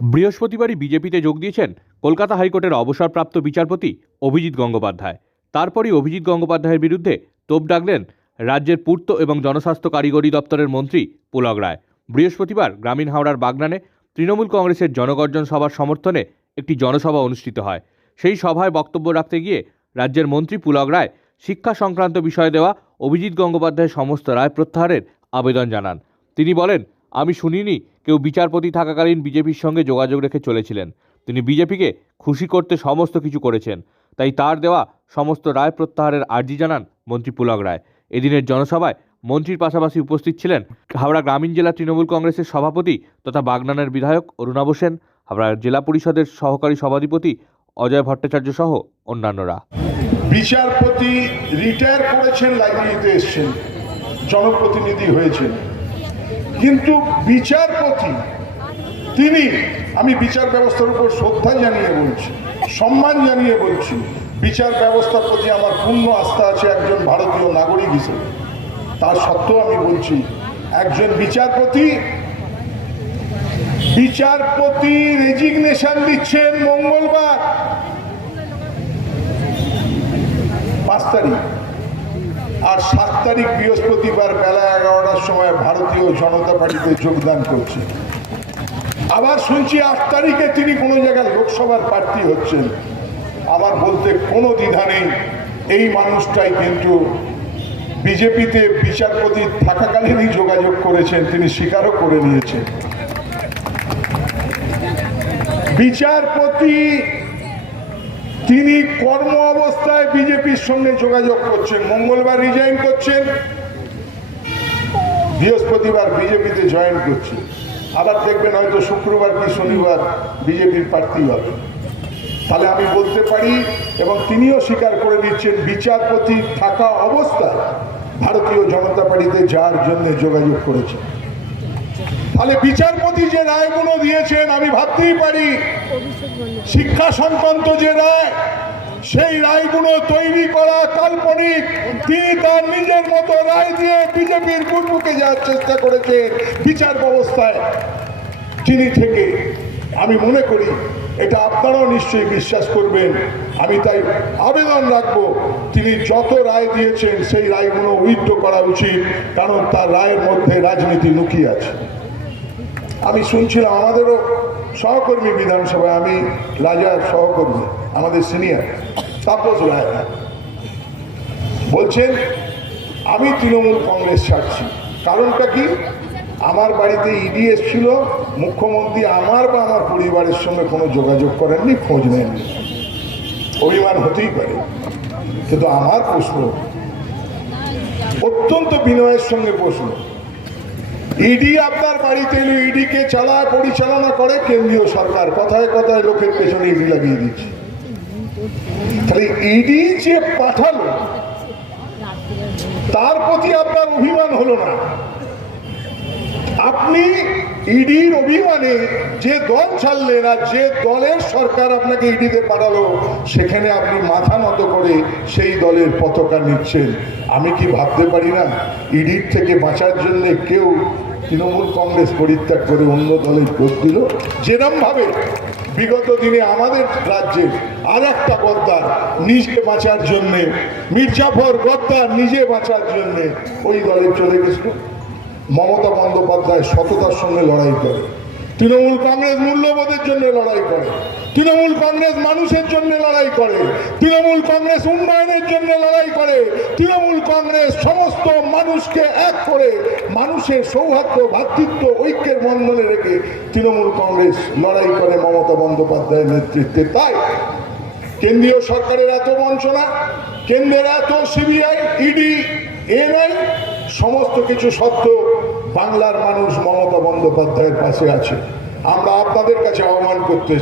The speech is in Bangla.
বৃহস্পতিবারই বিজেপিতে যোগ দিয়েছেন কলকাতা হাইকোর্টের অবসরপ্রাপ্ত বিচারপতি অভিজিৎ গঙ্গোপাধ্যায়। তারপরই অভিজিৎ গঙ্গোপাধ্যায়ের বিরুদ্ধে তোপ ডাকলেন রাজ্যের পূর্ত এবং জনস্বাস্থ্য কারিগরি দপ্তরের মন্ত্রী পুলক রায়। বৃহস্পতিবার গ্রামীণ হাওড়ার বাগনানে তৃণমূল কংগ্রেসের জনগর্জন সভার সমর্থনে একটি জনসভা অনুষ্ঠিত হয়। সেই সভায় বক্তব্য রাখতে গিয়ে রাজ্যের মন্ত্রী পুলক রায় শিক্ষা সংক্রান্ত বিষয়ে দেওয়া অভিজিৎ গঙ্গোপাধ্যায়ের সমস্ত রায় প্রত্যাহারের আবেদন জানান। তিনি বলেন, আমি শুনিনি কেউ বিচারপতি থাকাকালীন বিজেপির সঙ্গে যোগাযোগ রেখে চলেছিলেন। তিনি বিজেপিকে খুশি করতে সমস্ত কিছু করেছেন, তাই তার দেওয়া সমস্ত রায় প্রত্যাহারের আর্জি জানান মন্ত্রী পুলক রায়। এদিনের জনসভায় মন্ত্রীর পাশাপাশি উপস্থিত ছিলেন হাওড়া গ্রামীণ জেলা তৃণমূল কংগ্রেসের সভাপতি তথা বাগনানের বিধায়ক অরুণা বোসেন, হাওড়া জেলা পরিষদের সহকারী সভাধিপতি অজয় ভট্টাচার্য সহ অন্যান্যরা। বিচারপতি রিটায়ার করেছেন, লাইব্রেরিতে এসছেন, জনপ্রতিনিধি হয়েছেন, কিন্তু বিচারপতি তিনি, আমি বিচার ব্যবস্থার উপর শ্রদ্ধা জানিয়ে বলছি, সম্মান জানিয়ে বলছি, বিচার ব্যবস্থার প্রতি আমার পূর্ণ আস্থা আছে একজন ভারতীয় নাগরিক হিসেবে। তার সত্ত্বেও আমি বলছি, একজন বিচারপতি রেজিগনেশন দিচ্ছেন মঙ্গলবার 5 তারিখ, আর 7 তারিখ বৃহস্পতিবার বেলা 11টার সময় ভারতীয় জনতা পার্টিতে যোগদান করছে। আবার শুনছি 8 তারিখে তিনি কোনো জায়গায় লোকসভার প্রার্থী হচ্ছেন। আমার বলতে কোনো দ্বিধা নেই, এই মানুষটাই কিন্তু বিজেপিতে বিচারপতি থাকাকালীনই যোগাযোগ করেছেন, তিনি স্বীকারও করে নিয়েছেন। বিচারপতি তিনি কর্ম অবস্থায় বিজেপির সঙ্গে যোগাযোগ করছেন, মঙ্গলবার রিজাইন করছেন, বৃহস্পতিবার বিজেপিতে জয়েন করছেন, আবার দেখবেন হয়তো শুক্রবার কি শনিবার বিজেপির প্রার্থী হবে। তাহলে আমি বলতে পারি, এবং তিনিও স্বীকার করে নিচ্ছেন, বিচারপতি থাকা অবস্থায় ভারতীয় জনতা পার্টিতে যার জন্য যোগাযোগ করেছেন। তাহলে বিচারপতি যে রায়গুলো দিয়েছেন, আমি ভাবতেই পারি শিক্ষা সংক্রান্ত যে রায়, সেই রায়গুলো তৈরি করা কাল্পনিক। তিনি তার নিজের মতো রায় দিয়ে বিজেপির বুকে যাওয়ার চেষ্টা করেছেন বিচার ব্যবস্থায় তিনি থেকে। আমি মনে করি এটা আপনারাও নিশ্চয়ই বিশ্বাস করবেন। আমি তাই আবেদন রাখবো, তিনি যত রায় দিয়েছেন সেই রায়গুলো উইথড্র করা উচিত, কারণ তার রায়ের মধ্যে রাজনীতি লুকিয়ে আছে। আমি শুনছিলাম আমাদেরও সহকর্মী বিধানসভায়, আমি রাজার সহকর্মী, আমাদের সিনিয়র তাপস রায় বলছেন, আমি তৃণমূল কংগ্রেস ছাড়ছি। কারণটা কি? আমার বাড়িতে ইডি এসেছিল, মুখ্যমন্ত্রী আমার বা আমার পরিবারের সঙ্গে কোনো যোগাযোগ করেননি, খোঁজ নেননি। অভিমান হতেই পারে, কিন্তু আমার প্রশ্ন, অত্যন্ত বিনয়ের সঙ্গে প্রশ্ন, ইডি আপনার বাড়িতে এলো, ইডিকে পরিচালনা করে কেন্দ্রীয় সরকার, কথায় কথায় লোকের পেছনে ইডি লাগিয়ে দিচ্ছে। তাহলে ইডি যে পাঠালো তার প্রতি আপনার অভিমান হলো না? আপনি ইডির অভিমানে যে দল ছাড়লেন, আর যে দলের সরকার আপনাকে ইডিতে পাঠালো, সেখানে আপনি মাথা নত করে সেই দলের পতাকা নিচ্ছেন। আমি কি ভাবতে পারি না, ইডির থেকে বাঁচার জন্য কেউ তৃণমূল কংগ্রেস পরিত্যাগ করে অন্য দলে যোগ দিল? যেরকম ভাবে বিগত দিনে আমাদের রাজ্যে আর একটা গদ্দার নিজে বাঁচার জন্যে, মির্জাফর গদ্দার নিজে বাঁচার জন্যে ওই দলে চলে গেছিল। মমতা বন্দ্যোপাধ্যায় সততার সঙ্গে লড়াই করে, তৃণমূল কংগ্রেস মূল্যবোধের জন্য লড়াই করে, তৃণমূল কংগ্রেস মানুষের জন্য লড়াই করে, তৃণমূল কংগ্রেস উন্নয়নের জন্য লড়াই করে, তৃণমূল কংগ্রেস সমস্ত মানুষকে এক করে মানুষের সৌহার্দ্য, ভ্রাতৃত্ব, ঐক্যের বন্ধনে রেখে তৃণমূল কংগ্রেস লড়াই করে মমতা বন্দ্যোপাধ্যায়ের নেতৃত্বে। তাই কেন্দ্রীয় সরকারের এত বঞ্চনা, কেন্দ্রের এত সিবিআই, ইডি, এনআই, সমস্ত কিছু সত্ত্বেও বাংলার মানুষ মমতা বন্দ্যোপাধ্যায়ের পাশে আছে। আমরা আপনাদের কাছে আহ্বান করতে